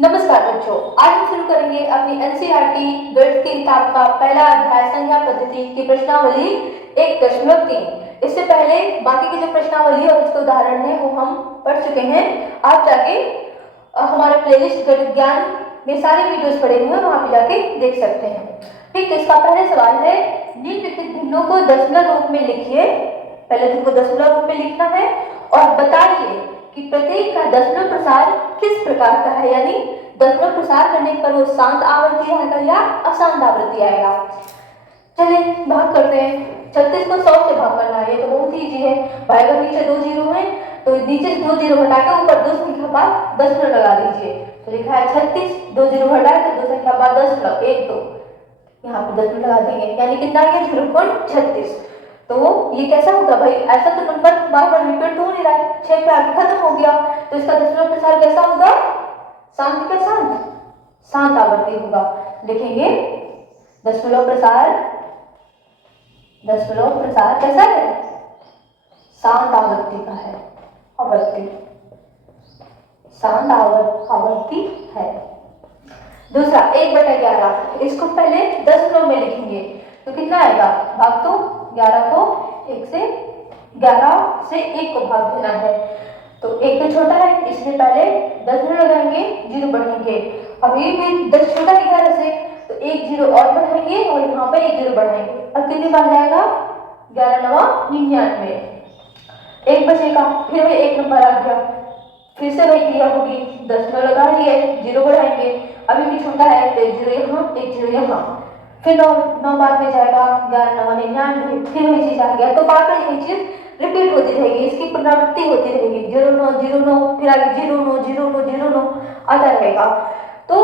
नमस्कार बच्चों, आज हम शुरू करेंगे अपनी एनसीईआरटी गणित की किताब का पहला अध्याय संख्या पद्धति की प्रश्नावली 1.3। इससे पहले बाकी की जो प्रश्नावली और उसके उदाहरण है वो हम पढ़ चुके हैं। आप जाके हमारे प्लेलिस्ट गणित ज्ञान में सारे वीडियोस पड़े हुए हैं, वहां पे जाके देख सकते हैं। ठीक, तो इसका पहले सवाल है, निम्नलिखित भिन्नों को दशमलव रूप में लिखिए। पहले तुमको दशमलव रूप में लिखना है और बताइए कि प्रत्येक का दशमलव प्रसार किस प्रकार का है, यानी दशमलव प्रसार करने पर वो शांत आवृत्ति आएगा या अशांत आवृत्ति आएगा। चलिए भाग करते हैं। 36 को 100 से भाग करना है, ये तो बहुत ही इजी है भाई। अगर नीचे 2 जीरो है तो नीचे से 2 जीरो हटा के ऊपर 2 संख्या बाद दशमलव लगा दीजिए। तो लिखा है 36, 2 जीरो हटाए तो 2 संख्या बाद दशमलव 1 2, यहाँ पे दशमलव लगा देंगे, यानी कितना आ गया 0.36। तो ये कैसा होगा भाई, ऐसा तो नंबर बार बार रिपीट तो हो नहीं रहा है, 6 पे आगे खत्म हो गया, तो इसका दशमलव प्रसार कैसा होगा, शांत का शांत, शांत आवृत्ति होगा। लिखेंगे दशमलव प्रसार, दशमलव प्रसार कैसा है, शांत आवृत्ति का है, आवृत्ति, शांत आवृत्ति है। दूसरा 1/11, इसको पहले दशमलव में लिखेंगे तो कितना आएगा, भाग तो 11 को 1 से 11 से 1 को भाग देना है, तो 1 तो छोटा है इसलिए पहले दशमलव लगाएंगे, जीरो बढ़ाएंगे। अब ये भी 10 छोटा है 11 से, तो 1 जीरो और बढ़ाएंगे और यहाँ पे 1 जीरो बढ़ाएंगे। अब कितनी बार जाएगा, 11 9 99, 1 बचेगा, फिर वही 1 नंबर आ गया, फिर से वही क्रिया होगी, दशमलव लगा लिए, जीरो बढ़ाएंगे, अभी भी छोटा है तो 1 जीरो यहाँ 1 जीरो यहाँ, फिर 9 बाद में जाएगा, 11 9 99, फिर वही चीज आ गया। तो बार बार यही चीज रिपीट होती रहेगी, इसकी पुनरावृत्ति होती रहेगी, 0 9 0 9, फिर आगे 0 9 0 9 0 9 आता रहेगा। तो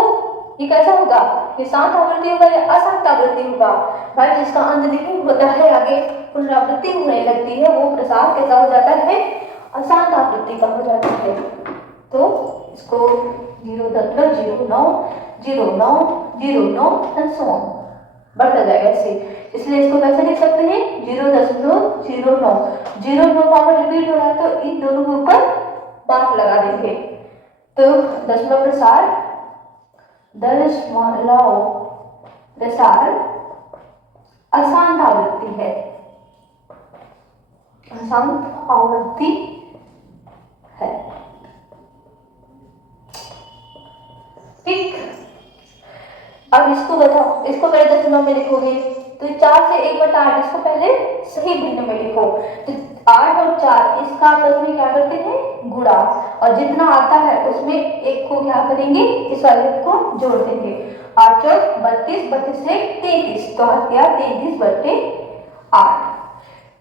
ये कैसा होगा, ये शांत आवृत्ति होगा या अशांत आवृत्ति होगा भाई, जिसका अंत नहीं होता है, आगे पुनरावृत्ति होने लगती है, वो प्रसार कैसा हो जाता है, अशांत आवृत्ति का हो जाता है। तो इसको 0.09 0 9 0 9 एंड सो ऑन बढ़ता जाएगा ऐसे, इसलिए इसको कैसे लिख सकते हैं, 0.09, 0 पावर रिपीट हो रहा है तो इन दोनों के ऊपर बात लगा देंगे। तो दशमलव प्रसार, दशमलव प्रसार अशांत आवृत्ति है, अशांत आवृत्ति है। ठीक, अब इसको बताओ, इसको पहले दशमलव में लिखोगे तो 4 से 1/8, इसको पहले सही भिन्न में लिखो। तो 8 और 4 इसका आपस में क्या करते हैं, गुणा, और जितना आता है उसमें एक को क्या करेंगे, इस वाले को जोड़ देंगे। 8 चौक 32, 32 से 33, तो आ गया 33/8।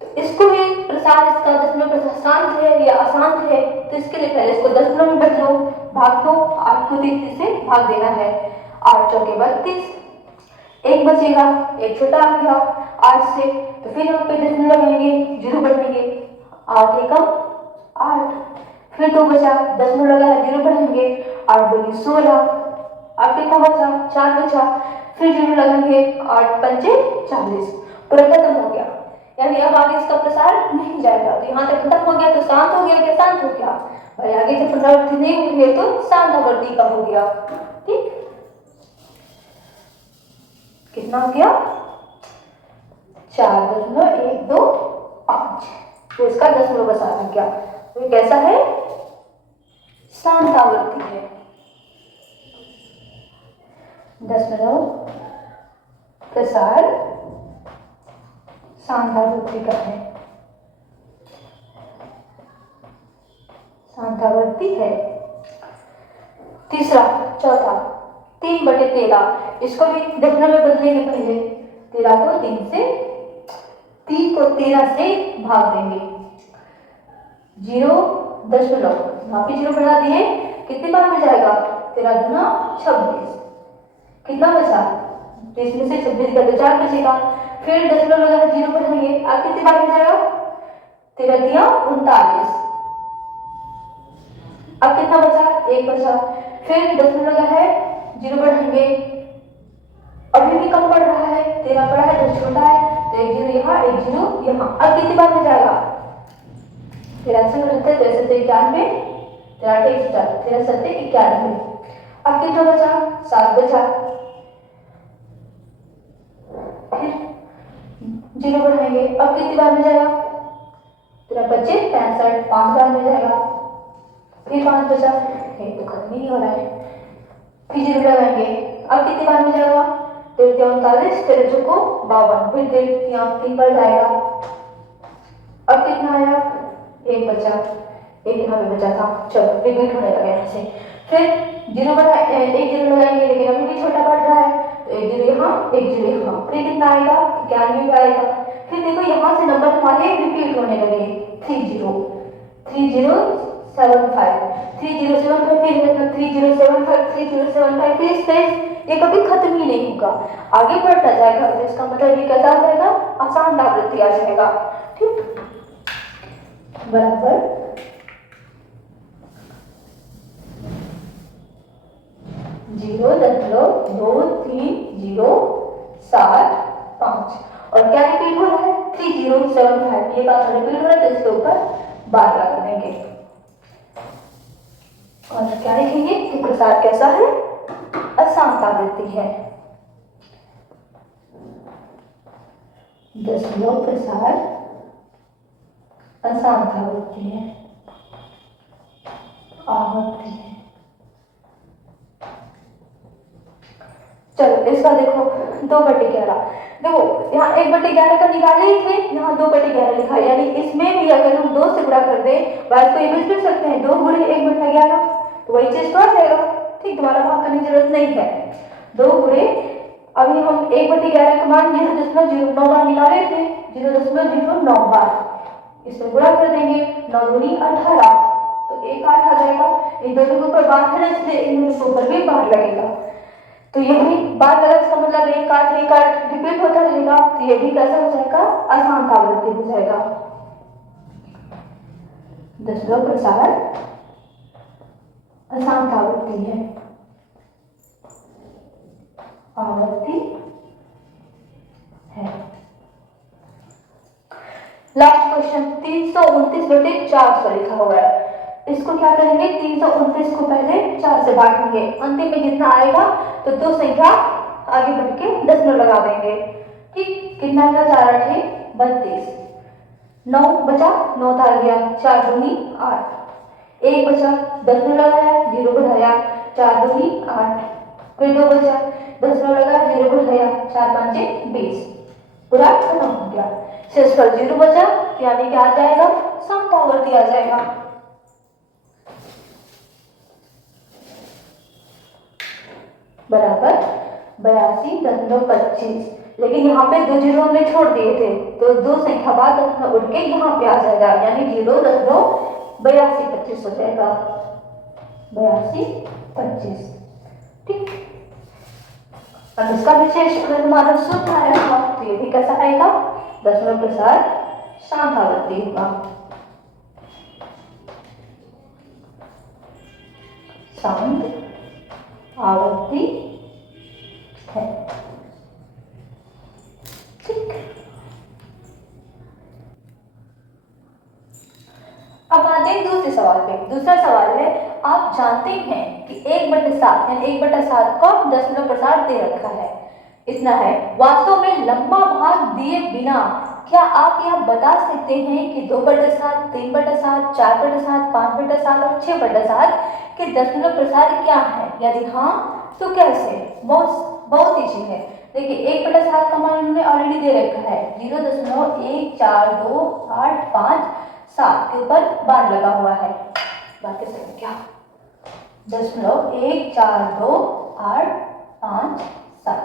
तो इसको भी प्रसार, इसका दशमलव प्रसार शांत है या अशांत है, तो इसके लिए पहले इसको दशमलव में बदलो, भाग दो, 8 को 33 से भाग देना है, 8 चौके 32, 1 बचेगा, 1 छोटा आ गया 8 से, तो फिर यहाँ पे दशमलव लगाएंगे, जीरो बढ़ाएंगे, 8 एकम 8, फिर 2 बचा, दशमलव लगाया, जीरो बढ़ाएंगे, 8 दूनी 16, 8 कितना बचा, 4 बचा, फिर जीरो लगाएंगे, 8 पंचे 40, पूरा खत्म हो गया, यानी अब आगे इसका प्रसार नहीं जाएगा। तो यहाँ तक खत्म हो गया, तो शांत हो गया, क्या शांत हो गया भाई, आगे जब पुनरावृत्ति नहीं हुई है तो शांत आवृत्ति का हो गया। ठीक, कितना हो गया, 4.125, तो इसका दशमलव प्रसार आ गया। तो ये कैसा है, शांत आवृत्ति है, दशमलव प्रसार शांत आवृत्ति का है, शांत आवृत्ति है। तीसरा, चौथा 3/13, इसको भी दशमलव में बदलेंगे, पहले 13 को 3 से, 3 को 13 से भाग देंगे, 0 दशमलव, यहाँ पे 0 बढ़ा दिए, कितनी बार में जाएगा, 13 दूना 26, कितना बचा, तो इसमें से 26 का तो 4 बचेगा, फिर दशमलव लगा 0 बढ़ाएंगे, आप कितनी बार में जाएगा, 13 दिया 39, अब कितना बचा, 1 बचा, फिर दशमलव लगा है, 0 बढ़ाएंगे, अभी भी कम बढ़ रहा है, 13 बड़ा है 10 छोटा है, तो 1 जीरो यहाँ 1 जीरो यहाँ, अब कितनी बार में जाएगा, 13 से 93, 93 91, 13 13 7 91, अब कितना बचा, 7 बचा, फिर 0 बढ़ाएंगे, अब कितनी बार में जाएगा, 3 25 65, 5 बार में जाएगा, फिर 5 बचा, ये तो खत्म ही नहीं हो रहा है, फिर 0 लगाएंगे, अब कितनी बार में जाएगा, 3 39, 13 चौको 52, फिर 3 यहाँ 3 बार जाएगा, अब कितना आया, 1 बचा, 1 यहाँ पे बचा था, चलो रिपीट होने लगा यहाँ से, फिर 0 बढ़ा 1 0 लगाएंगे, लेकिन अभी भी छोटा बढ़ रहा है, तो 1 0 यहाँ 1 0 यहाँ, फिर कितना आएगा, 91 आएगा, फिर देखो यहाँ से नंबर हमारे रिपीट होने लगे, 30 3075 3075, फिर 3075 3075, फिर स्पेस ये कभी खत्म ही नहीं होगा, आगे बढ़ता जाएगा, तो इसका मतलब ये कैसा आ जाएगा, आसान आवृत्ति आ जाएगा, ठीक, बराबर 0.2307 और क्या रिपीट हो रहा है, 3075, ये बात रिपीट हो रहा है, तो इसके ऊपर बार लगा देंगे और क्या लिखेंगे कि प्रसार कैसा है, अशांत आवृत्ति है, दशमलव प्रसार अशांत आवृत्ति है, आवृत्ति है। चलो इसका देखो 2/11, देखो यहाँ 1/11 का निकाले ही थे, यहाँ 2/11 लिखा है, यानी इसमें भी अगर हम 2 से गुणा कर दे, बात को ये भी लिख सकते हैं, 2 गुणे 1/11, तो वही चीज तो आ जाएगा, ठीक, दोबारा भाग करने की जरूरत नहीं है, 2 गुणे, अभी हम 1/11 का मान 0.09 बार निकाले थे, 0.09 बार, इसमें गुणा कर देंगे, 9 दूनी 18, तो 1 8 आ जाएगा, इन दोनों के ऊपर बार है, इसलिए इन दोनों के ऊपर भी बार लगेगा, तो ये भी बात अलग, इसका मतलब 1 8 रिपीट होता रहेगा, तो ये भी कैसा हो जाएगा, अशांत आवृत्ति हो जाएगा, दशमलव प्रसार अशांत आवृत्ति है, आवृत्ति है। लास्ट क्वेश्चन 329/400 लिखा हुआ है, इसको क्या करेंगे, 329 को पहले 4 से बांटेंगे, अंतिम में जितना आएगा तो 2 संख्या आगे बढ़ के दशमलव लगा देंगे, ठीक, कितना आएगा, 4 8 32, 9 बचा, 9 आ गया, 4 दूनी 8, 1 बचा, दशमलव लगाया, 0 बढ़ाया, 4 दूनी 8, फिर 2 बचा, दशमलव लगाया, 0 बढ़ाया, 4 5 20, पूरा खत्म हो गया, शेषफल 0 बचा, यानी कि आ जाएगा शांत आवृत्ति आ जाएगा, बराबर 82.25, लेकिन यहाँ पे 2 जीरो हमने छोड़ दिए थे, तो 2 संख्या बाद अपना उड़ के यहाँ पे आ जाएगा, यानी 0.8225 हो जाएगा, 8225, ठीक, अब इसका विशेष हमारा सूत्र आया था, तो ये भी कैसा आएगा, दशमलव प्रसार शांत आवृत्ति होगा, शांत आवृत्ति है, ठीक। अब आते हैं दूसरे सवाल पे, दूसरा सवाल है, आप जानते हैं कि 1/7 यानी 1/7 को दशमलव प्रसार दे रखा है, इतना है, वास्तव में लंबा भाग दिए बिना क्या आप यह बता सकते हैं कि 2/7 3/7 4/7 5/7 और 6/7 के दशमलव प्रसार क्या है, यदि हाँ तो कैसे, बहुत ईजी है, देखिए 1/7 का मान इन्होंने ऑलरेडी दे रखा है, 0.142857 के ऊपर बार लगा हुआ है, बाकी सब क्या, 0.142857,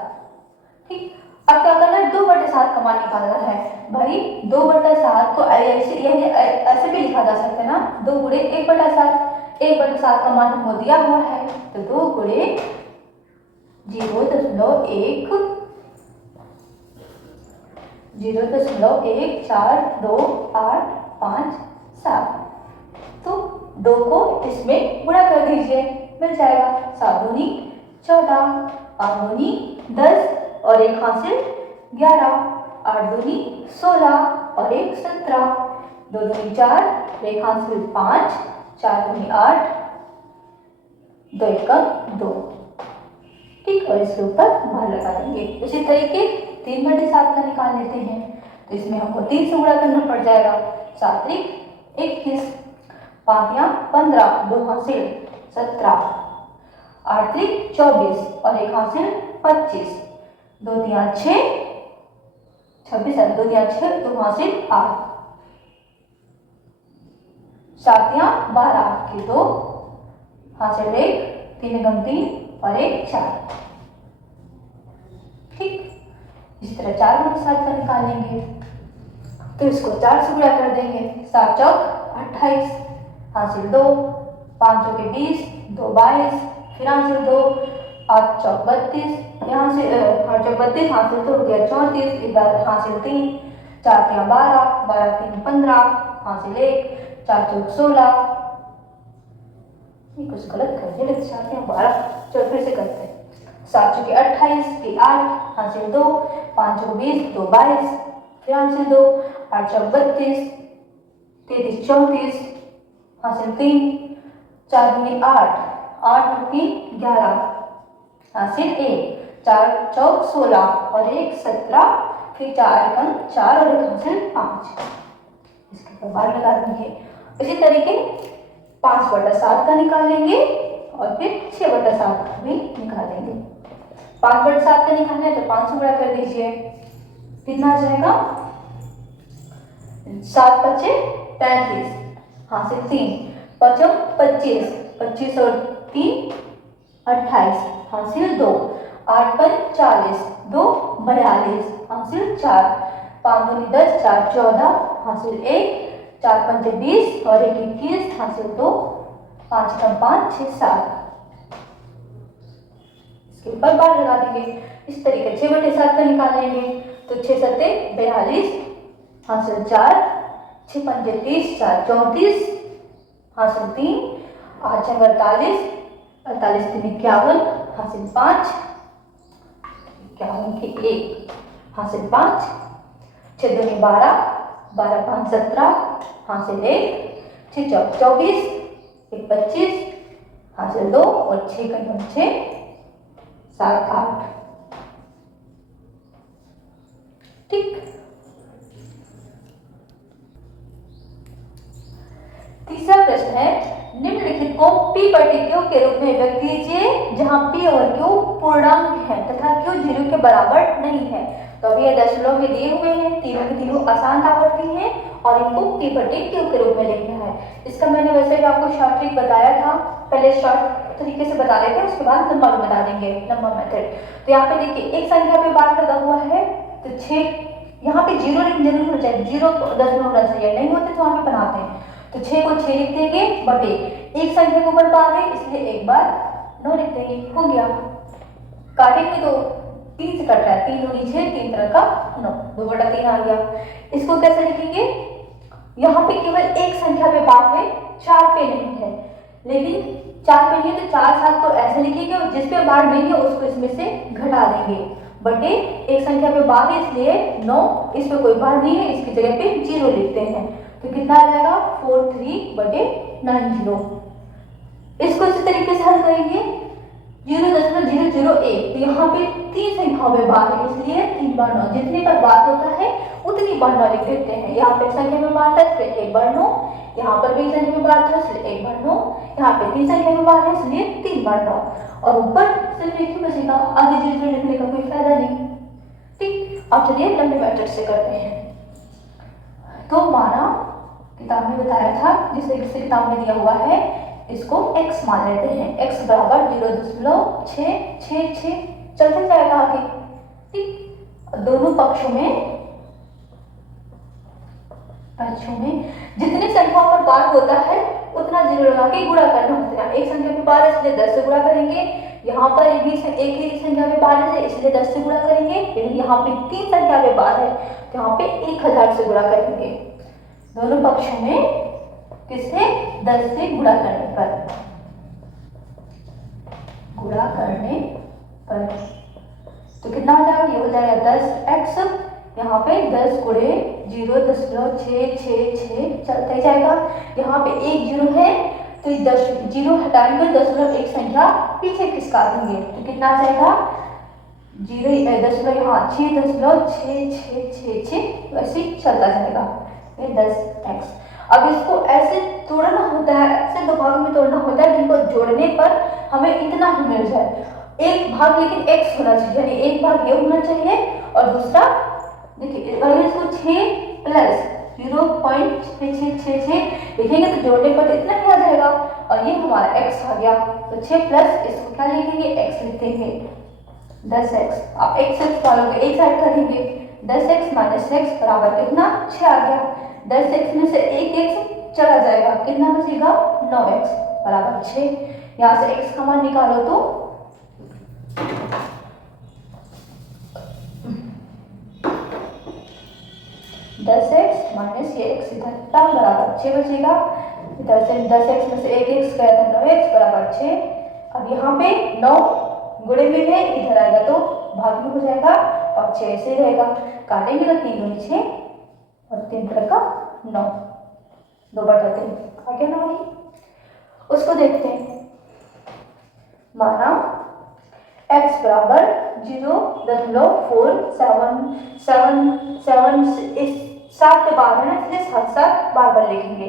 ठीक, अब क्या करना है, 2/7 का मान निकालना है, भाई 2/7 को ऐसे भी लिखा जा सकता है ना, 2 गुणे 1/7, 1/7 का मान हमको दिया हुआ है, तो 2 गुणे 0.142857, तो 2 को इसमें गुणा कर दीजिए, मिल जाएगा, 7 दूनी 14, 8 दूनी 10 और 1 हासिल 11, 8 दूनी 16 और 1 17, 2 दूनी 4, 1 हासिल 5, 4 दूनी 8, 2 एकम 2। ठीक, और इसके ऊपर भार लगा देंगे। उसी तरीके 3/7 का निकाल लेते हैं, तो इसमें हमको 3 से गुणा करना पड़ जाएगा। 7 त्रिक 21, 5 या 15, 2 हासिल 17, 8 त्रिक 24 और 1 हासिल 25, 2 तिया 6, 26 है, 2 तिया 6, 2 हासिल 8, 7 या 12 के 2 हासिल 1, 3 एकम 3 और 1 4। ठीक, इसी तरह 4/7 का निकालेंगे, तो इसको 4 से गुणा कर देंगे। 7 चौक 28, हासिल 2, 5 चौके 20, 2 22, फिर हासिल 2, 8 चौक 32, यहाँ से 8 चौक 32, हासिल 2 हो गया 34, इधर हासिल 3, 4 तिया 12, 12 3 15, हासिल 1, 4 चौक 16, ये कुछ गलत कर दिया, 4 तिया 12, चलो फिर से करते हैं। 7 चौके 28, 3 8, हासिल 2, 5 चौक 20, 2 22, फिर हासिल 2, 8 चौक 32, 33 34, हासिल 3, 4 दूनी 8, 8 और 3 11, हासिल 1, 4 चौक 16 और 1 17, फिर 4 एकम 4 और 1 हासिल 5। इसके ऊपर बार लगा देंगे। इसी तरीके 5/7 का निकालेंगे और फिर 6/7 का भी निकालेंगे। 5/7 का निकालना है तो 5 से गुणा कर दीजिए, कितना आ जाएगा? 7 5 35, हासिल 3, 5 25, 25 और 3 28, हासिल 2, 8 पर 40, 2 42, हासिल 4, 5 दूनी 10, 4 14, हासिल 1, 4 पंचे 20 और 1 21, हासिल 2, 5 कम 5 6 7। इसके ऊपर बार लगा देंगे। इस तरीके 6/7 का निकालेंगे, तो 6 7 42, हासिल 4, 6 पंजे 30, 4 34, हासिल 3, 8 6 48, 48 3 51, हासिल 5, 51 के 1, हासिल 5, 6 दूनी 12, 12 5 17, हासिल 1, 6 चौक 24, 1 25, हासिल 2 और 6 का 6 7 8। ठीक, तीसरा प्रश्न है, निम्नलिखित को P बटे Q के रूप में व्यक्त कीजिए जहां P और Q पूर्णांक है तथा Q 0 के बराबर नहीं है। तो अभी ये दशमलव में दिए हुए हैं, तीनों के तीनों आसान आवर्ती हैं और इनको P बटे Q के रूप में लिखना है। इसका मैंने वैसे भी आपको शॉर्ट ट्रिक बताया था, पहले शॉर्ट तरीके से बता देते हैं, उसके बाद लंबा में बता देंगे, लंबा मेथड। तो यहाँ पे देखिए एक संख्या पे बार लगा हुआ है, तो 6 यहाँ पे 0 लिखना जरूर होना चाहिए, 0 दशमलव होना चाहिए, नहीं होते तो वहाँ पे बनाते हैं। तो 6 को 6 लिख देंगे बटे एक संख्या के ऊपर बार है इसलिए एक बार 9 लिख देंगे, हो गया। काटेंगे तो 3 से कट रहा है, 3 दूनी 6, 3 तरह का 9, 2/3 आ गया। इसको कैसे लिखेंगे? यहाँ पे केवल एक संख्या पे बार है, 4 पे नहीं है, लेकिन 4 पे नहीं है तो 4 7 को ऐसे लिखेंगे और जिस पे बार नहीं है उसको इसमें से घटा देंगे, बटे एक संख्या पे बार है इसलिए 9, इस पे कोई बार नहीं है, इसकी जगह पे 0 लिखते हैं, तो कितना आ जाएगा? 43/90। इसको इसी तरीके से हल करेंगे 0.001, तो यहाँ पे 3 संख्याओं में बार है इसलिए 3 बार 9, जितने पर बार होता है उतनी बार 9 लिख देते हैं। यहाँ पे संख्या में बार था इसलिए 1 बार 9, यहाँ पर भी संख्या में बार था इसलिए 1 बार 9, यहाँ पे 3 संख्या में बार है इसलिए 3 बार 9, और ऊपर सिर्फ एक ही बचेगा, आगे 0 लिखने का कोई फायदा नहीं। ठीक, अब चलिए लंबे मेथड से करते हैं। तो माना किताब में बताया था, जिसे किताब में दिया हुआ है, इसको x मान लेते हैं, x बराबर 0.666 चलते जाएगा आगे। ठीक, दोनों पक्षों में जितनी संख्याओं पर बार होता है उतना 0 लगा के गुणा करना होता है। एक संख्या पे बार है इसलिए 10 से गुणा करेंगे, यहाँ पर एक ही संख्या पे बार है इसलिए 10 से गुणा करेंगे, लेकिन यहाँ पे 3 संख्या पे बार है तो यहाँ पे 1000 से गुणा करेंगे। दोनों पक्षों में किससे? 10 से गुणा करने पर तो कितना हो जाएगा? ये हो जाएगा 10x, यहाँ पे 10 गुणे 0.666 चलते जाएगा, यहाँ पे एक 0 है तो 0 हटाएंगे, 10 संख्या पीछे खिसका देंगे तो कितना आ जाएगा 0 यहाँ 6.666 वैसे चलता जाएगा, ये 10x। अब इसको ऐसे तोड़ना होता है, ऐसे दो भाग में तोड़ना होता है जिनको जोड़ने पर हमें इतना ही मिल जाए। एक भाग लेकिन x होना चाहिए, यानी एक भाग ये होना चाहिए और दूसरा देखिए अगर इसको 6 प्लस 0.6666 लिखेंगे तो जोड़ने पर इतना ही आ जाएगा और ये हमारा x आ गया। तो 6 प्लस इसको क्या लिखेंगे x लिख देंगे 10x। आप x वालों को एक साइड करेंगे, 10x माइनस x बराबर कितना 6 आ गया। 10x में से एक x चला जाएगा, कितना बचेगा 9x बराबर 6। यहाँ से x का मान निकालो तो 10x माइनस ये x इधर था बराबर 6 बचेगा। इधर से 10x में से एक x गया था 9x बराबर 6। अब यहाँ पे 9 गुणे में है, इधर आएगा तो भाग में हो जाएगा और 6 ऐसे रहेगा, काटेंगे तो 3 गुणे 6 और 3 तरह का 9, 2/3 आ गया ना वही। उसको देखते हैं, माना x बराबर 0.477 सात के बार है ना, इसलिए साथ साथ बार बार लिखेंगे।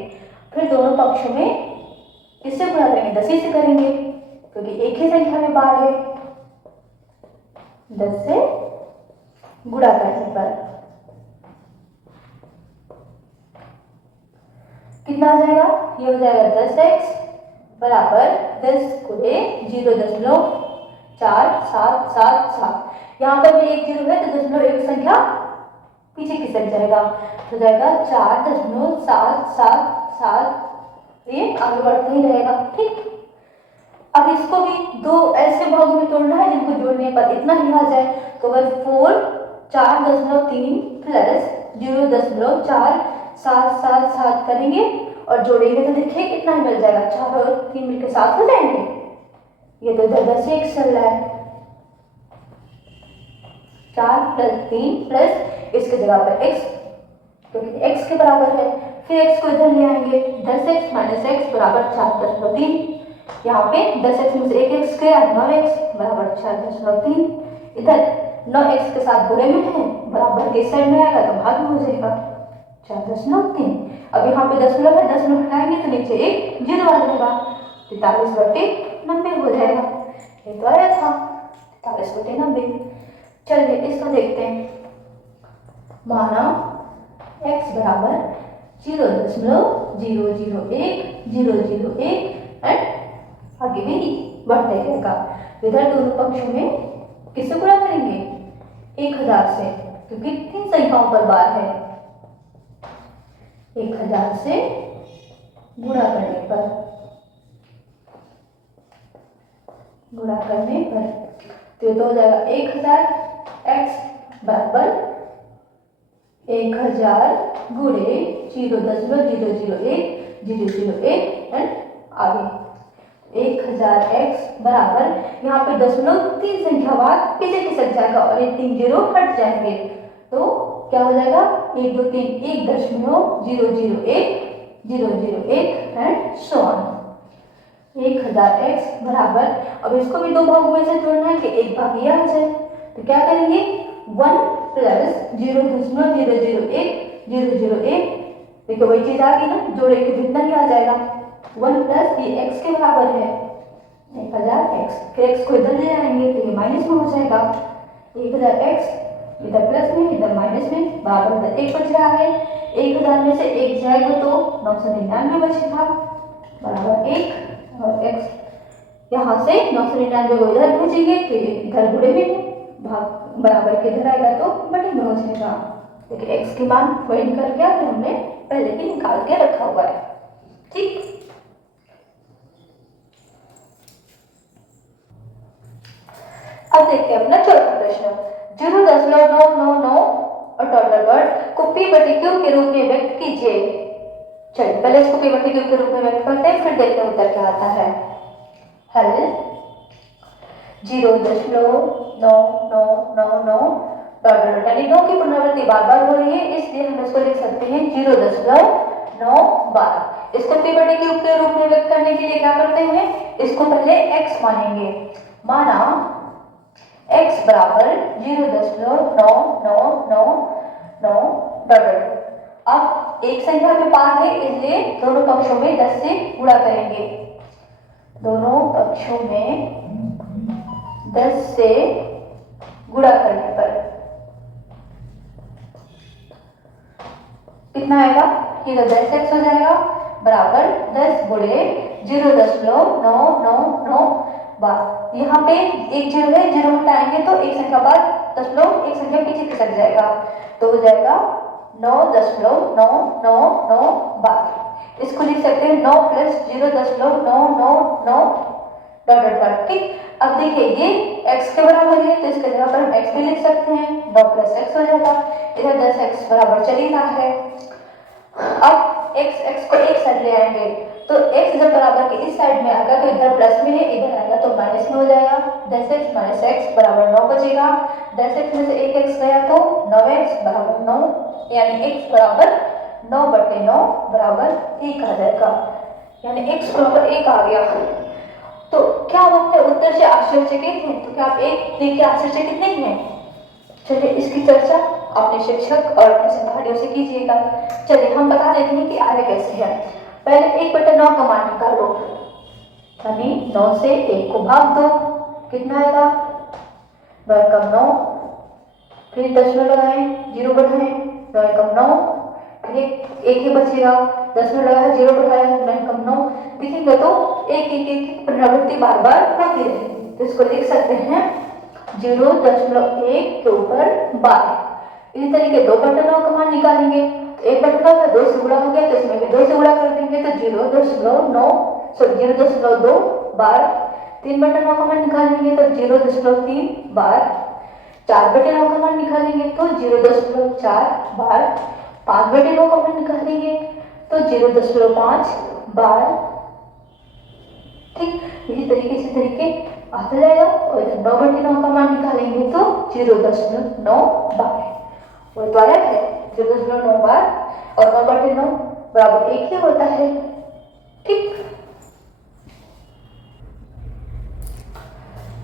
फिर दोनों पक्षों में किससे गुणा करेंगे 10 से करेंगे क्योंकि एक ही संख्या में बार है। 10 से गुणा करने पर कितना आ जाएगा, ये हो जाएगा 10x बराबर 10 गुणे 0.4777। यहाँ पर भी एक 0 है तो 0.1 संख्या पीछे खिसक जाएगा, तो जाएगा 4.777, ये आगे बढ़ता ही रहेगा। ठीक, अब इसको भी दो ऐसे भागों में तोड़ना है जिनको जोड़ने पर इतना ही आ जाए। तो अगर 4.3 प्लस 0.4777 करेंगे और जोड़ेंगे तो देखिए कितना मिल जाएगा, 4 और 3 मिलकर 7 हो जाएंगे। ये तो 10 से x चल रहा है, 4 प्लस 3 प्लस इसके जगह पर x क्योंकि x के बराबर है। फिर x को इधर ले आएंगे, 10x माइनस x बराबर 4.3। यहाँ पे 10x में से एक x गया 9x बराबर 4.3। इधर 9x के साथ गुणे में है, बराबर के साइड में आएगा तो भाग में हो जाएगा 4.3। अब यहाँ पे 10 है, 10 हटाएंगे तो नीचे एक 0 आ जाएगा, 43/90 हो जाएगा। ये तो आया था 43/90। चलिए इसको देखते हैं, माना x बराबर 0.001001 एंड आगे भी बढ़ते रहेगा। इधर दोनों पक्षों में किससे गुणा करेंगे 1000 से क्योंकि 3 संख्याओं पर बार है। 1000 से गुणा करने पर तो ये तो हो जाएगा 1000x बराबर 1000 गुणे 0.001001 एंड आगे 1000x बराबर यहाँ पे 3 संख्या बाद पीछे खिसक जाएगा और ये 3 0 हट जाएंगे तो क्या हो जाएगा 1 2 3 1.001 एंड सो ऑन। 1000x बराबर, अब इसको भी दो भागों में से जोड़ना है कि एक भाग ये आ जाए तो क्या करेंगे 1 प्लस 0.001001 देखो वही चीज आ गई ना, जोड़े के जितना ही आ जाएगा 1 प्लस ये x के बराबर है 1000x। फिर x को इधर ले आएंगे तो ये माइनस में हो जाएगा 1000x, इधर प्लस में इधर माइनस में, बराबर इधर 1 बच रहा है। 1000 में से 1 जाएगा तो 999 बचेगा बराबर 1 और x यहाँ से 999 को इधर भेजेंगे तो इधर गुणे में भाग बराबर के इधर आएगा तो बटे में हो जाएगा। लेकिन x की मान वही निकल गया तो हमने पहले भी निकाल के रखा हुआ है। ठीक, अब देखते हैं अपना चौथा प्रश्न। 0.999 और टोटल वर्ड को p/q के रूप में व्यक्त कीजिए। चलिए पहले इसको p/q के रूप में व्यक्त करते हैं, फिर देखते हैं उत्तर क्या आता है। हल 0.9999 यानी 9 की पुनरावृत्ति बार बार हो रही है, इसलिए हम इसको लिख सकते हैं 0.9 12। इसको p बटे क्यूब के रूप में व्यक्त करने के लिए क्या करते हैं, इसको पहले x मानेंगे। माना x बराबर 0.9999 डॉट। अब एक संख्या में पार है इसलिए दोनों पक्षों में 10 से गुणा करेंगे। दोनों पक्षों में 10 से गुणा करने पर कितना आएगा, ये तो 10x हो जाएगा बराबर 10 गुणे 0.999 बार। यहाँ पे एक जीरो है, जीरो हटाएंगे तो एक संख्या बाद दशमलव एक संख्या पीछे खिसक जाएगा तो हो जाएगा 9.999 बार। इसको लिख सकते हैं 9 प्लस 0.999 डॉट डॉट। ठीक, अब देखिए ये x के बराबर है तो इसके जगह पर हम x भी लिख सकते हैं, 9 प्लस x हो जाएगा। इधर 10x बराबर चल ही रहा है। अब x को एक साइड ले आएंगे तो x जब बराबर के इस साइड में आएगा तो इधर प्लस में है, इधर आएगा तो माइनस में हो जाएगा। 10x माइनस x बराबर 9 बचेगा। 10x में से एक x गया तो 9x बराबर 9, यानी x बराबर 9/9 बराबर 1 आ जाएगा, यानी x बराबर 1 आ गया। तो क्या आप अपने उत्तर से आश्चर्यचकित हैं? तो क्या आप एक देख के आश्चर्यचकित नहीं हैं? चलिए इसकी चर्चा अपने शिक्षक और अपने सहपाठियों से कीजिएगा। चलिए हम बता देते हैं कि आगे कैसे है। पहले 1/9 का मान निकालो, यानी 9 से 1 को भाग दो, कितना आएगा 9, फिर दशमलव लगाएं, जीरो बढ़ाएं, 9, फिर एक ही बचेगा, दशमलव लगाया, जीरो बढ़ाया, 9, लिखेंगे तो एक पुनरावृत्ति बार बार होती रहेगी। तो इसको लिख सकते हैं 0.1 के ऊपर 12। इसी तरीके 2/9 का मान निकालेंगे तो 1/9 का 2 से गुणा हो गया तो इसमें भी 2 से गुणा कर देंगे तो 0.2 बार। 3/9 का मान निकालेंगे तो 0.3 बार। 4/9 का मान निकालेंगे तो 0.4 बार। 5/9 का मान निकालेंगे तो 0.5 बार। ठीक, इसी तरीके आता जाएगा। और इधर 9/9 का मान निकालेंगे तो 0.9 बार। वो तो आया है 0.9 बार और 9/9 बराबर 1 ही होता है। ठीक,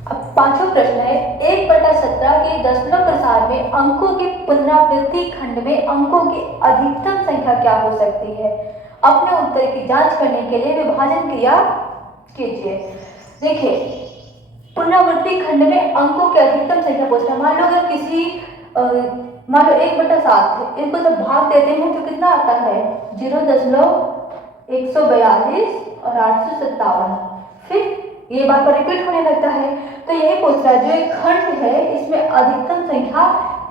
अब पांचवा प्रश्न है 1/17 के दशमलव प्रसार में अंकों के पुनरावृत्ति खंड में अंकों की अधिकतम संख्या क्या हो सकती है। अपने उत्तर की जांच करने के लिए विभाजन क्रिया कीजिए। देखिए पुनरावृत्ति खंड में अंकों की अधिकतम संख्या पूछ रहा है। मान लो अगर किसी मान लो 1/7 है, इनको जब भाग देते हैं तो कितना आता है 0.142 और 857। फिर ये बार बार रिपीट होने लगता है तो यही पूछ रहा है जो एक खंड है इसमें अधिकतम संख्या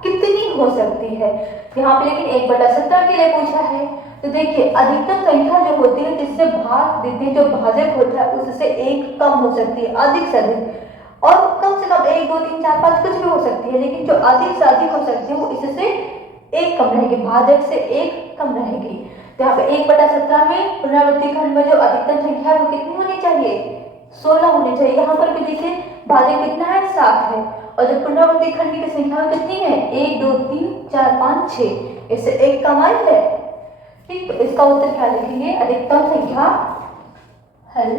कितनी हो सकती है। यहाँ पे लेकिन 1/17 के लिए पूछा है तो देखिए अधिकतम संख्या जो होती है जिससे भाग देते हैं, जो भाजक होता है उससे एक कम हो सकती है, अधिक से अधिक, और कम से कम 1 2 3 4 5 कुछ भी हो सकती है, लेकिन जो अधिक से अधिक हो सकती है वो इससे एक कम रहेगी, भाजक से एक कम रहेगी। तो यहाँ पे 1/17 में पुनरावृत्ति खंड में जो अधिकतम संख्या है वो कितनी होनी चाहिए 16 होनी चाहिए। यहाँ पर भी देखिए भाजक कितना है 7 है और जो पुनरावृत्ति खंड की संख्या कितनी है 1 2 3 4 5 6, इससे एक कम आई है। ठीक, तो इसका उत्तर क्या लिखेंगे अधिकतम संख्या हल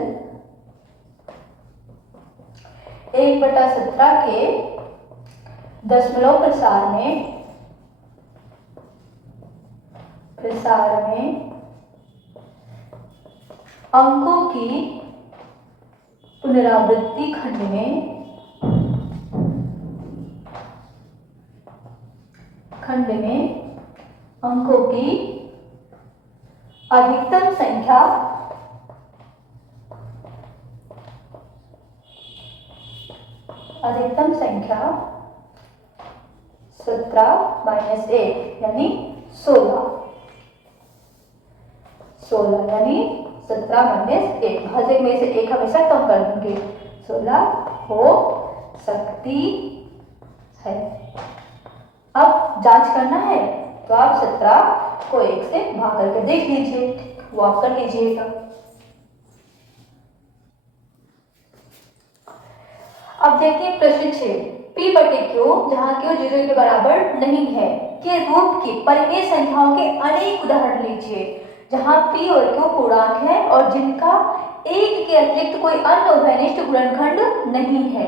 1/17 के दशमलव प्रसार में अंकों की पुनरावृत्ति खंड में अंकों की अधिकतम संख्या 17 माइनस 1 यानी 16 यानी 17 माइनस 1, भाजक में से एक हमेशा कम कर देंगे, 16 हो सकती है। अब जांच करना है तो आप 17 को 1 से भाग करके देख लीजिए, वो आप कर लीजिएगा। अब देखिए प्रश्न 6 p/q जहां q 0 के बराबर नहीं है के रूप की परिमेय संख्याओं के अनेक उदाहरण लीजिए। जहाँ p और q पूर्णांक है और जिनका एक के अतिरिक्त कोई अन्य उभयनिष्ठ गुणनखंड नहीं है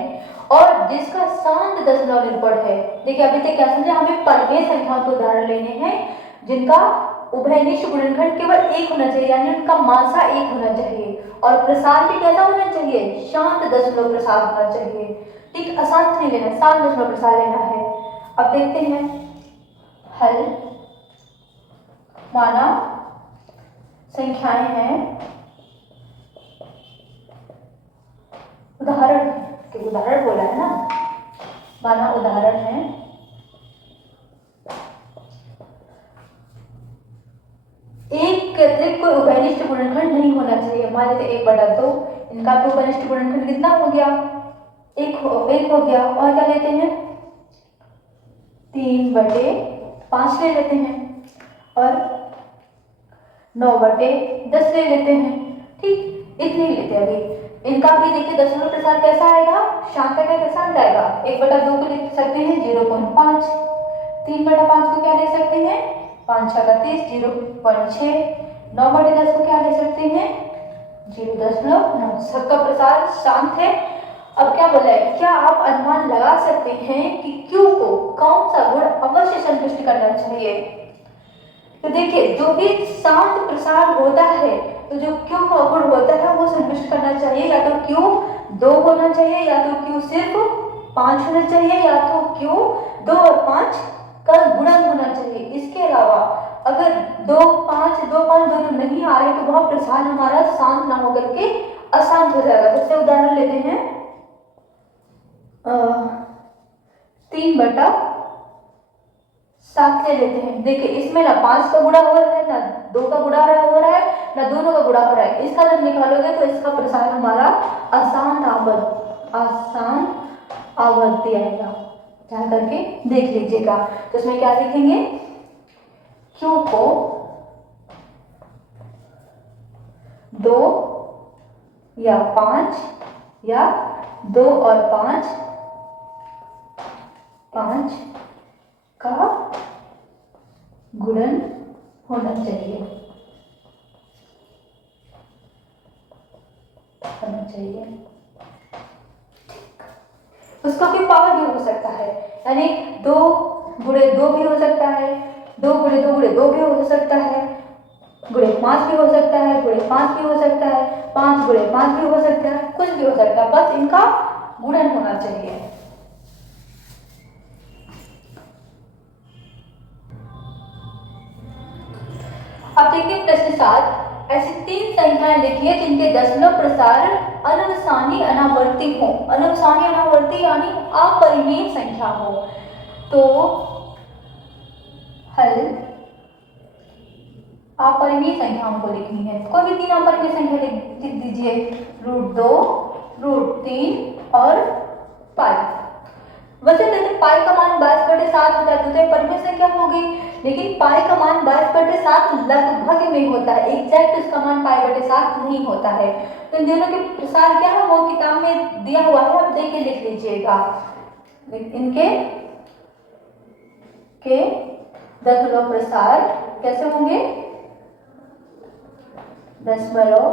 और जिसका शांत दशमलव निर्भर है। देखिए अभी तक क्या समझे, हमें परिमेय संख्याओं के उदाहरण लेने हैं जिनका उभयनिष्ठ गुणनखंड केवल एक होना चाहिए, यानी उनका मासा एक होना चाहिए और प्रसार भी कैसा होना चाहिए, शांत दशमलव प्रसार होना चाहिए। ठीक, अशांत नहीं लेना, शांत दशमलव प्रसार लेना है। अब देखते हैं हल। माना संख्याएं हैं, उदाहरण के उदाहरण बोला है ना, माना उदाहरण है एक के अतिरिक्त कोई उभयनिष्ठ गुणनखंड नहीं होना चाहिए। मान लेते 1/2, इनका भी उभयनिष्ठ गुणनखंड कितना हो गया, एक हो गया। और क्या लेते हैं 3/5 ले लेते हैं और 9/10 ले लेते हैं। ठीक, इतने ही लेते हैं अभी। इनका भी देखिए दशमलव प्रसार कैसा आएगा, शांत का कैसा आएगा, 1/2 को लिख सकते हैं 0.5, 3/5 को क्या ले सकते हैं 5 6 30, 0.6, 9/10 को क्या ले सकते हैं 0.9। सबका प्रसार शांत है। अब क्या बोला है, क्या आप अनुमान लगा सकते हैं कि Q को कौन सा गुण अवश्य संतुष्ट करना चाहिए। तो देखिए जो भी शांत प्रसार होता है तो जो Q का गुण होता है वो संतुष्ट करना चाहिए, या तो Q 2 होना चाहिए, या तो Q सिर्फ 5 होना चाहिए, या तो Q 2 और 5 का गुणन होना चाहिए। इसके अलावा अगर 2 5 दोनों नहीं आ रहे तो वह प्रसार हमारा शांत ना होकर के अशांत हो जाएगा। जैसे उदाहरण लेते हैं 3/7 ले लेते हैं। देखिए इसमें ना 5 का गुणा हो रहा है, ना 2 का गुणा हो रहा है, ना दोनों का गुणा हो रहा है। इसका जब निकालोगे तो इसका प्रसार हमारा अशांत आवर्ती आएगा। जा करके देख लीजिएगा। तो इसमें क्या लिखेंगे, Q को 2 या 5 या 2 और 5 का गुणन होना चाहिए, उसका भी पावर भी हो सकता है, यानी 2 गुणे 2 भी हो सकता है, 2 गुणे 2 भी हो सकता है, गुणे 5 भी हो सकता है, गुणे 5 भी हो सकता है, 5 गुणे 5 भी हो सकता है, कुछ भी हो सकता है, बस इनका गुणन होना चाहिए। अब देखिए प्रश्न 7, ऐसी 3 संख्याएं लिखिए जिनके दशमलव प्रसार अनवसानी अनावर्ती हो। अनवसानी अनावर्ती यानी अपरिमेय संख्या हो। तो हल अपरिमेय संख्याओं को लिखनी है। कोई भी 3 अपरिमेय संख्या लिख दीजिए, √2, √3 और पाई। वैसे जैसे पाई का मान 22/7 होता है तो परिमेय संख्या होगी, लेकिन पाई का मान 22/7 लगभग में होता है, एग्जैक्ट उसका मान पाई/7 नहीं होता है। तो इन दोनों के प्रसार क्या है वो किताब में दिया हुआ है, आप देख के लिख लीजिएगा। इनके दशमलव प्रसार कैसे होंगे, दशमलव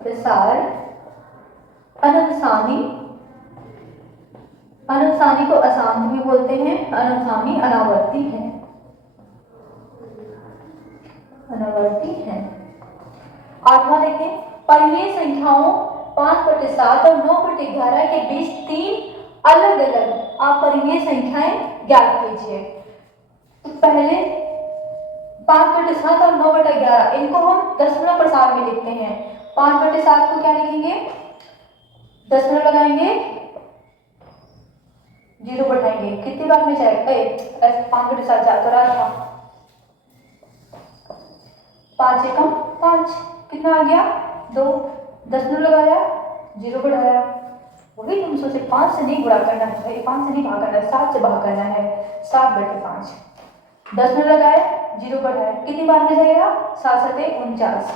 प्रसार अनवसानी को अशांत भी बोलते हैं, अनवसानी अनावर्ती है, आठवां देखें, परिमेय संख्याओं 5/7 और 9/11 के बीच 3 अलग अलग अपरिमेय संख्याएं ज्ञात कीजिए। तो पहले 5/7 और 9/11 इनको हम दशमलव प्रसार में लिखते हैं। 5/7 को क्या लिखेंगे, दशमलव लगाएंगे, 0 बढ़ाएंगे, कितनी बार में जाएगा, 5/7 जा तो रहा था, 5 एकम 5, कितना आ गया 2, दशमलव लगाया, 0 बढ़ाया, वही तुम सोचे 5 से नहीं गुणा करना है, 5 से नहीं भाग करना है, 7 से भाग करना है, 7/5, दशमलव लगाया, 0 बढ़ाया, कितनी बार में जाएगा, 7 7 49,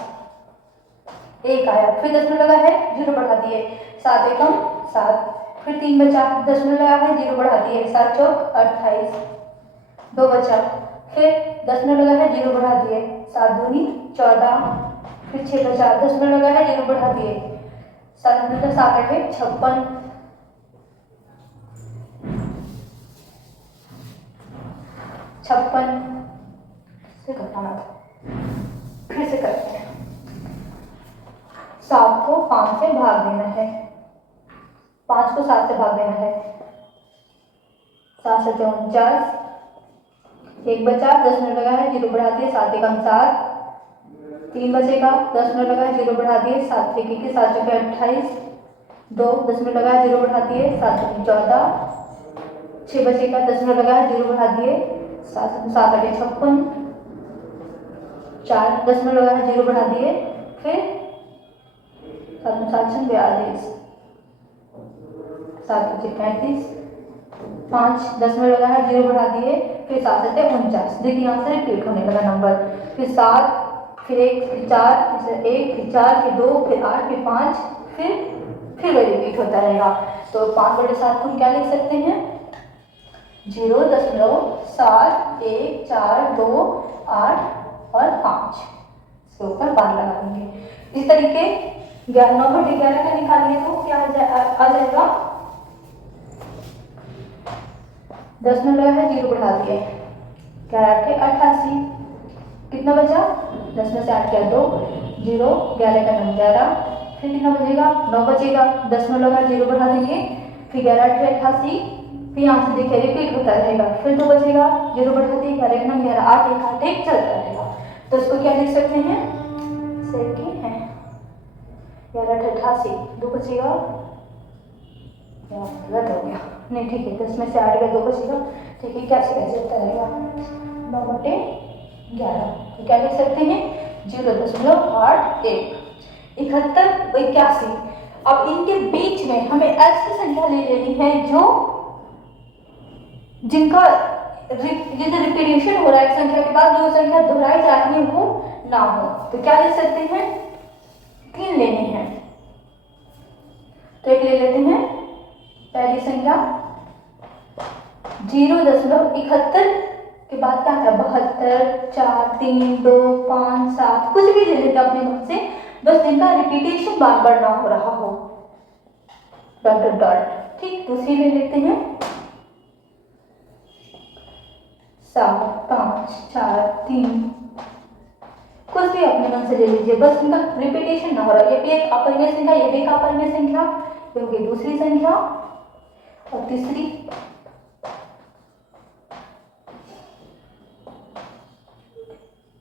1 आया, फिर दशमलव लगा है, 0 बढ़ा दिए, 7 एकम 7, फिर 3 बचा, दशमलव लगा है, 0 बढ़ा दिए, 7 चौक 28, 2 बचा, फिर 10 में लगा है 0 बढ़ा दिए, 7 दूनी 14, फिर 6 बचा, 10 में लगा है 0 बढ़ा दिए, 7 में 7 8 56, 56 से घटाना था, फिर से करते हैं। 7 को 5 से भाग देना है, 5 को 7 से भाग देना है, 7 7 49, 1 बचा, 10 में लगा है 0 बढ़ा दिए, 7 एकम 7, 3 बचेगा, 10 में लगा है 0 बढ़ा दिए, 7 3 21, 7 चौके 28, 2 10 में लगा है 0 बढ़ा दिए, 7 3 14, 6 बचेगा, 10 में लगा है 0 बढ़ा दिए, 7 7 8 56, 4 10 में लगा है 0 बढ़ा दिए, फिर 7 7 42, 7 35, 5 10 में लगा है 0 बढ़ा दिए, फिर 7 7 49। देखिए यहाँ से रिपीट होने लगा नंबर, फिर 7, फिर 1, फिर 4, फिर 1, फिर 4, फिर 2, फिर 8, फिर 5, फिर वही रिपीट होता रहेगा। तो 5/7 को क्या लिख सकते हैं? 0.7 1 4 2 8 और 5 इसके ऊपर बार लगा देंगे। इस तरीके 9/11 का निकालेंगे तो क्या आ जाएगा? 10 में लगा है 0 बढ़ा दिए, 11 8 88, कितना बचा? 10 में से 8 गया 2, 0 11 का 9 11, फिर कितना बचेगा? 9 बचेगा, 10 में लगा 0 बढ़ा देंगे, फिर 11 8 88, फिर यहाँ से देखिए रिपीट होता रहेगा, फिर 2 बचेगा, 0 बढ़ा दिए, 11 का 9 11, 8 1 8 1 चलता रहेगा। तो इसको क्या लिख सकते हैं? सेकंड है 11 8 88, 2 बचेगा, गलत हो गया, नहीं ठीक है, 10 में से 8 गया 2 बचेगा, ठीक है, क्या चलता रहेगा? 9/11, तो क्या लिख सकते हैं? 0.81 71 81। अब इनके बीच में हमें ऐसी संख्या ले लेनी है जो जिनका जैसे रिपीटेशन हो रहा है संख्या के बाद जो संख्या दोहराई जा रही है वो ना हो। तो क्या ले सकते हैं? 3 लेने हैं, तो एक ले लेते हैं, पहली संख्या 0.71 के बाद क्या है? 72 4 3 2 5 7, कुछ भी ले लेते अपने मन से, बस जिनका रिपीटेशन बार बार ना हो रहा हो, डॉट डॉट डॉट। ठीक, दूसरी ले लेते हैं 7 5 4 3, कुछ भी अपने मन से ले लीजिए, बस इनका रिपीटेशन ना हो रहा। ये भी एक अपरिमेय संख्या, ये भी एक अपरिमेय संख्या, क्योंकि दूसरी संख्या, और तीसरी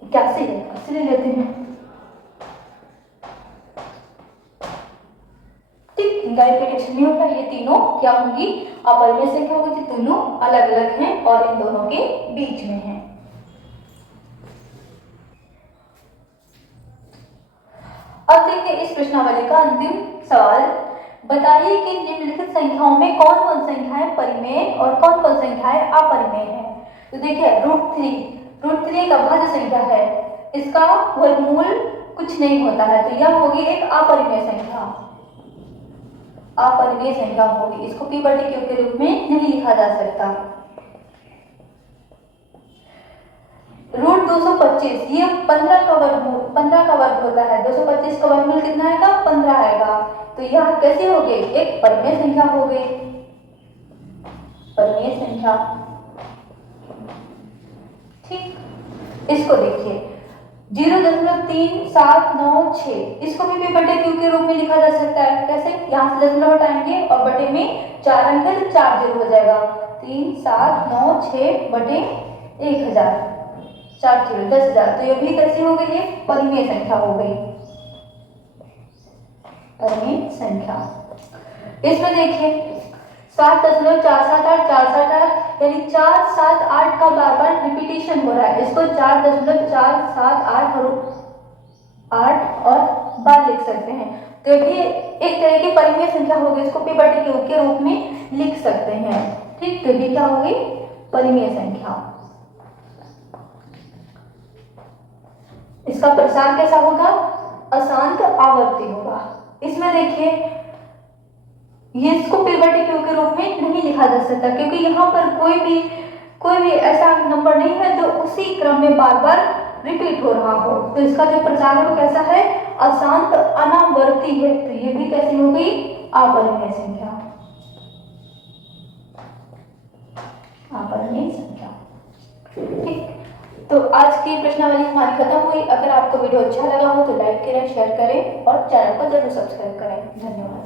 कैसे ले लेते हैं। ठीक, इनका रिपीटेशन नहीं होता, ये तीनों क्या होंगी? अपरिमेय संख्या होगी, दोनों अलग अलग हैं और इन दोनों के बीच में हैं। अब देखिए इस प्रश्नावली का अंतिम सवाल, बताइए कि निम्नलिखित संख्याओं में कौन कौन संख्याएं परिमेय और कौन कौन संख्याएं अपरिमेय हैं। तो देखिए √3 एक अभाज्य संख्या है, इसका वर्गमूल कुछ नहीं होता है, तो यह होगी एक अपरिमेय संख्या, अपरिमेय संख्या होगी, इसको p/q के रूप में नहीं लिखा जा सकता। √225 ये 15 का वर्ग होता है, 225 का वर्गमूल कितना आएगा? 15 आएगा, तो यह कैसी हो गई? एक परिमेय संख्या हो गई, परिमेय संख्या। ठीक, इसको देखिए 0.3796, इसको भी p/q के रूप में लिखा जा सकता है। कैसे? यहाँ से दशमलव हटाएंगे और बटे में 4 अंक 4 जीरो हो जाएगा, 3796/1000, 4 जीरो 10,000, तो ये भी कैसी हो गई? है परिमेय संख्या हो गई, परिमेय संख्या। इसमें देखिए 7.478 यानी 4 7 8 का बार बार रिपीटेशन हो रहा है, इसको 4.478 और बार लिख सकते हैं, तो ये एक तरह की परिमेय संख्या होगी, इसको p/q के रूप में लिख सकते हैं। ठीक, तो ये क्या होगी? परिमेय संख्या। इसका प्रसार कैसा होगा? अशांत आवर्ती होगा। इसमें देखिए ये इसको p/q के रूप में नहीं लिखा जा सकता, क्योंकि यहाँ पर कोई कोई भी ऐसा नंबर नहीं है जो उसी क्रम में बार बार रिपीट हो रहा हो। तो इसका जो प्रकार है वो कैसा है, अशांत अनावर्ती है। तो ये भी कैसी हो गई, आवर्णीय संख्या, आवर्णीय संख्या। ठीक, तो आज की प्रश्नावली हमारी खत्म हुई। अगर आपको वीडियो अच्छा लगा हो तो लाइक करें, शेयर करें और चैनल को जरूर सब्सक्राइब करें। धन्यवाद।